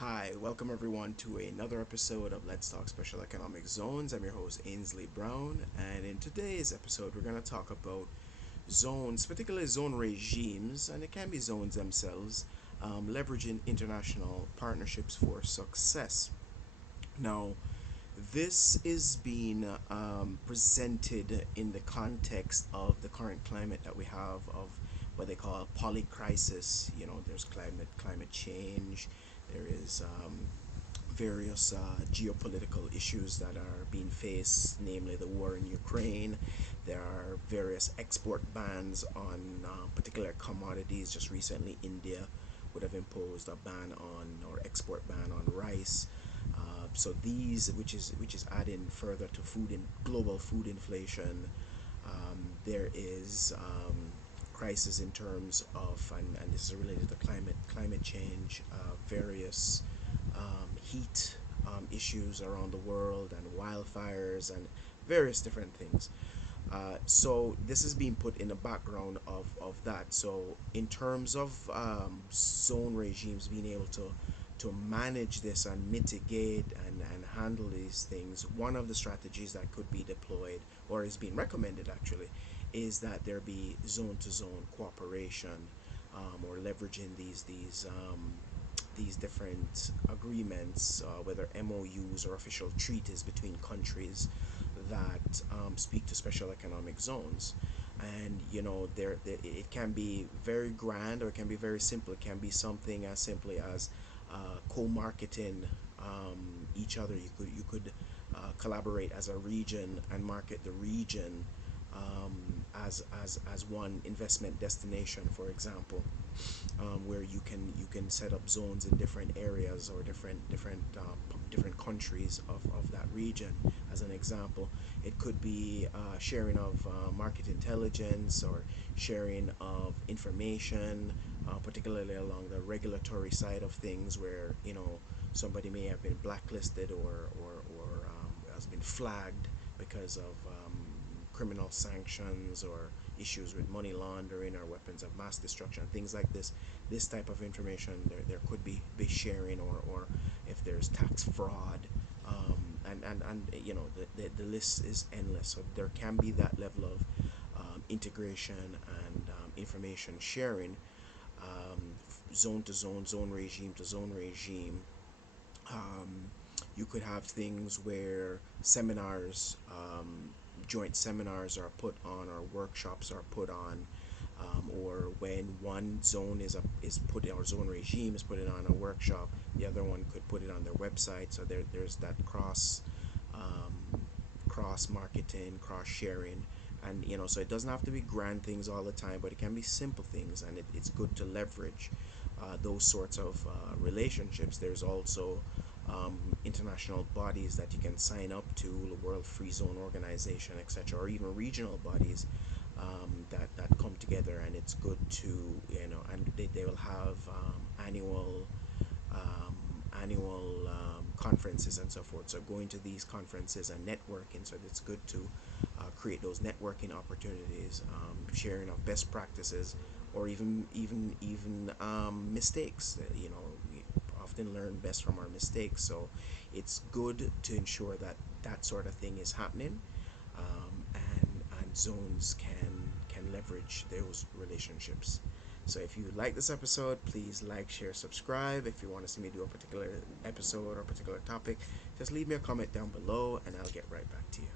Hi, welcome everyone to another episode of Let's Talk Special Economic Zones. I'm your host Ainsley Brown, and in today's episode, we're going to talk about zones, particularly zone regimes, and it can be zones themselves, leveraging international partnerships for success. Now, this is being presented in the context of the current climate that we have of what they call a poly crisis. There's climate change. There is various geopolitical issues that are being faced, namely the war in Ukraine. There are various export bans on particular commodities. Just recently, India would have imposed a ban on or export ban on rice. So these, which is adding further to global food inflation. There is crisis in terms of, and this is related to climate change, various heat issues around the world, and wildfires, and various different things. So this is being put in the background of that. So in terms of zone regimes being able to manage this and mitigate and handle these things, one of the strategies that could be deployed, or is being recommended actually, is that there be zone to zone cooperation, or leveraging these different agreements, whether MOUs or official treaties between countries that speak to special economic zones. And it can be very grand, or it can be very simple. It can be something as simply as co-marketing each other. You could collaborate as a region and market the region as one investment destination, for example, where you can set up zones in different areas, or different countries of that region. As an example, it could be sharing of market intelligence, or sharing of information, particularly along the regulatory side of things, where somebody may have been blacklisted, or has been flagged because of criminal sanctions, or issues with money laundering, or weapons of mass destruction, things like this type of information. There could be sharing, or if there's tax fraud, and the list is endless. So there can be that level of integration and information sharing, zone to zone, zone regime to zone regime. um, you could have things where joint seminars are put on, or workshops are put on, or when one zone is put in, or zone regime is put it on a workshop, the other one could put it on their website. So there's that cross marketing, cross sharing. And so it doesn't have to be grand things all the time, but it can be simple things, and it's good to leverage those sorts of relationships. There's also international bodies that you can sign up to, the World Free Zone Organization, etc., or even regional bodies that come together, and it's good to, and they will have um, annual conferences and so forth. So going to these conferences and networking, so it's good to create those networking opportunities, sharing of best practices, or even mistakes. We often learn best from our mistakes, so it's good to ensure that that sort of thing is happening, and zones can leverage those relationships. So if you like this episode, please like, share, subscribe. If you want to see me do a particular episode or a particular topic, just leave me a comment down below, and I'll get right back to you.